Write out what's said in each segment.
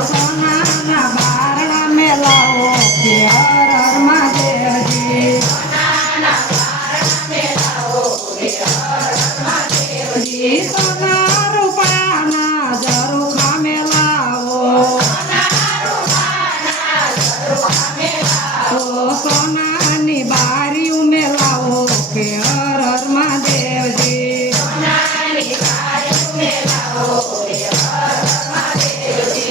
સોનાના બારણા મેલાવો કે હર હર મહાદેવજી સોના રૂપાના ઝરૂખા મેલાવો સોનાની બારી ઉમેલાવો કે હર હર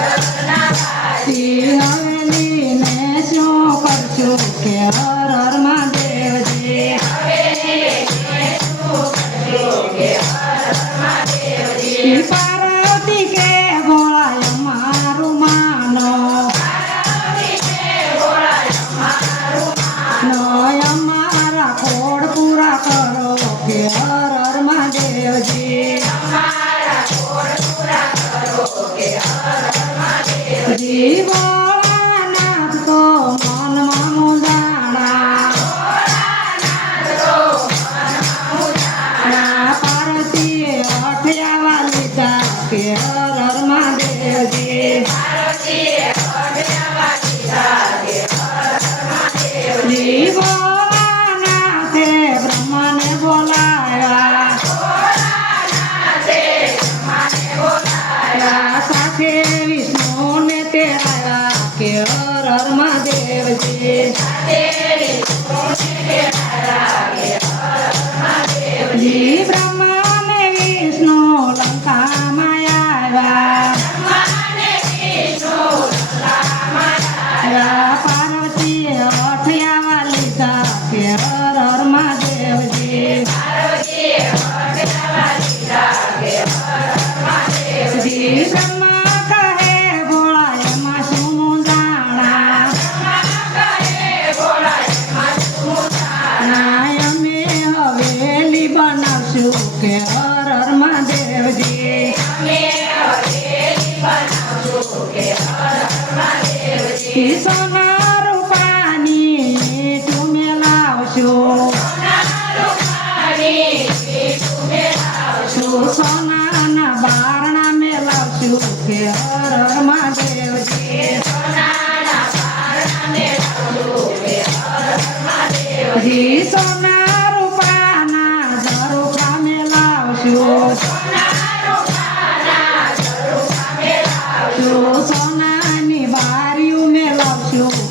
લગ્ન વાસી રંગીને શું કરશું કે હર હર Eva.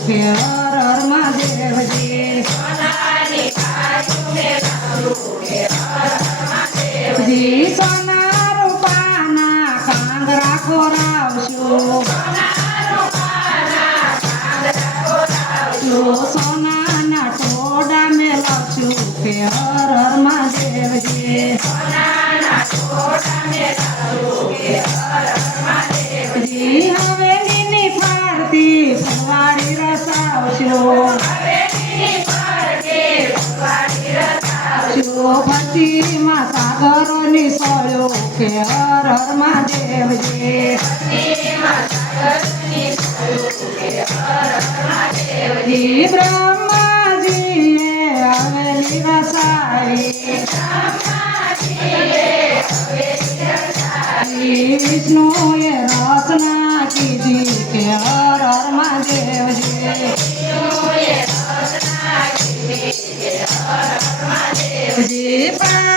天。છે હર હર મહાદેવજી જી બ્રહ્માજીએ હવેલી વસાવી વિષ્ણુએ રચના કીધી કે Har Har Mahadevji Har Har Mahadevji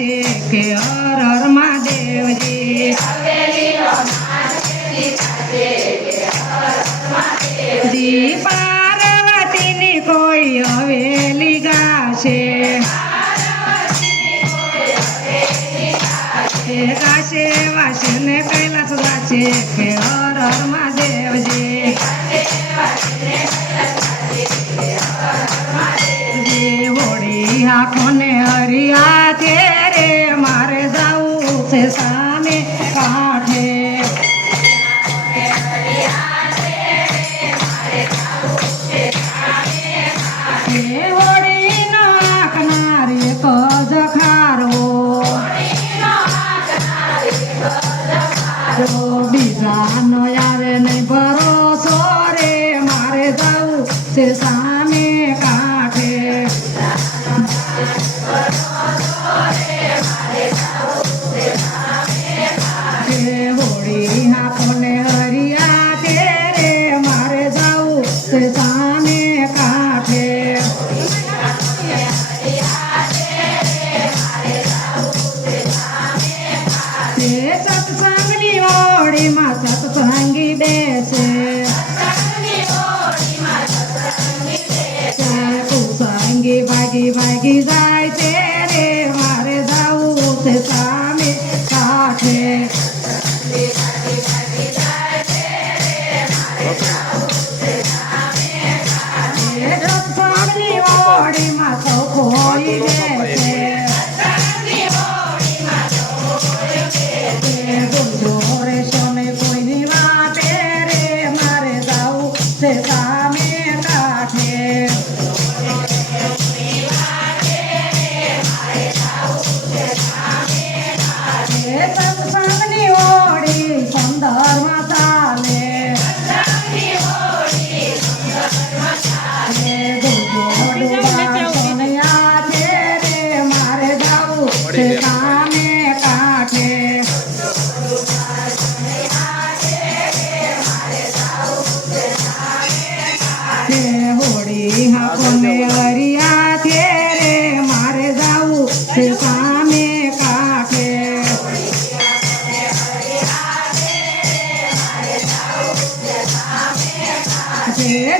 así que ahora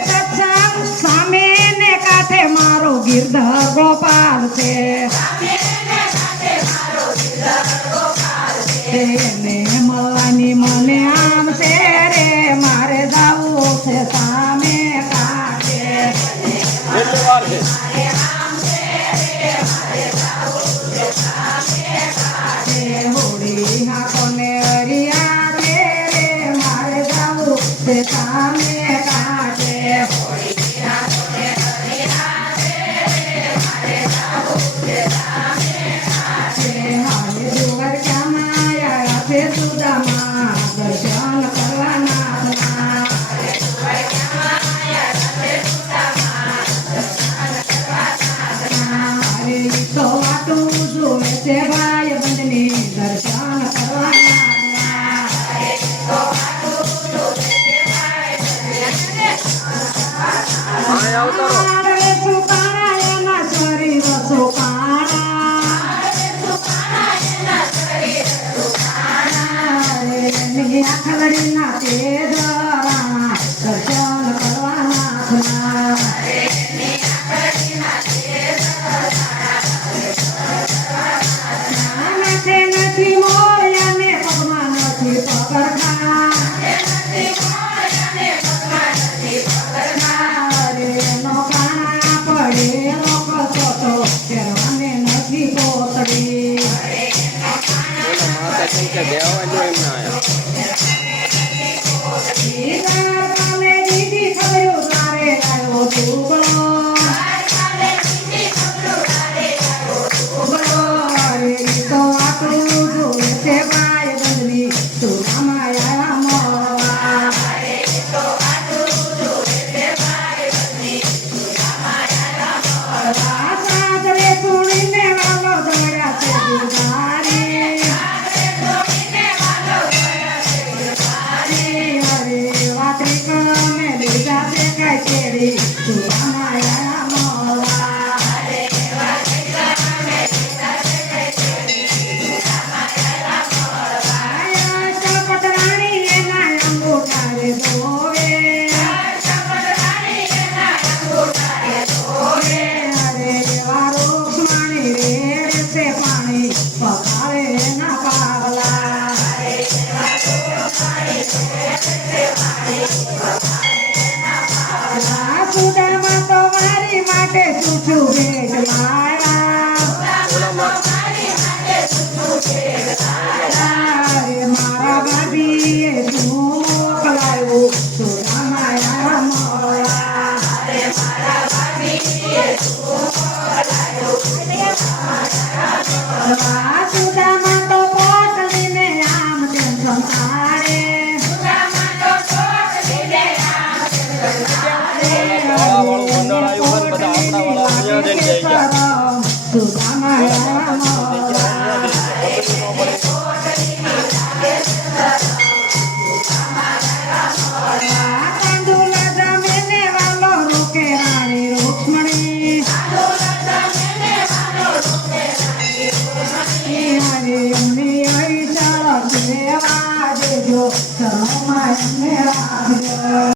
સત્સંગ સ્વામી ને કાંઠે મારો ગીરધર ગોપાલ છે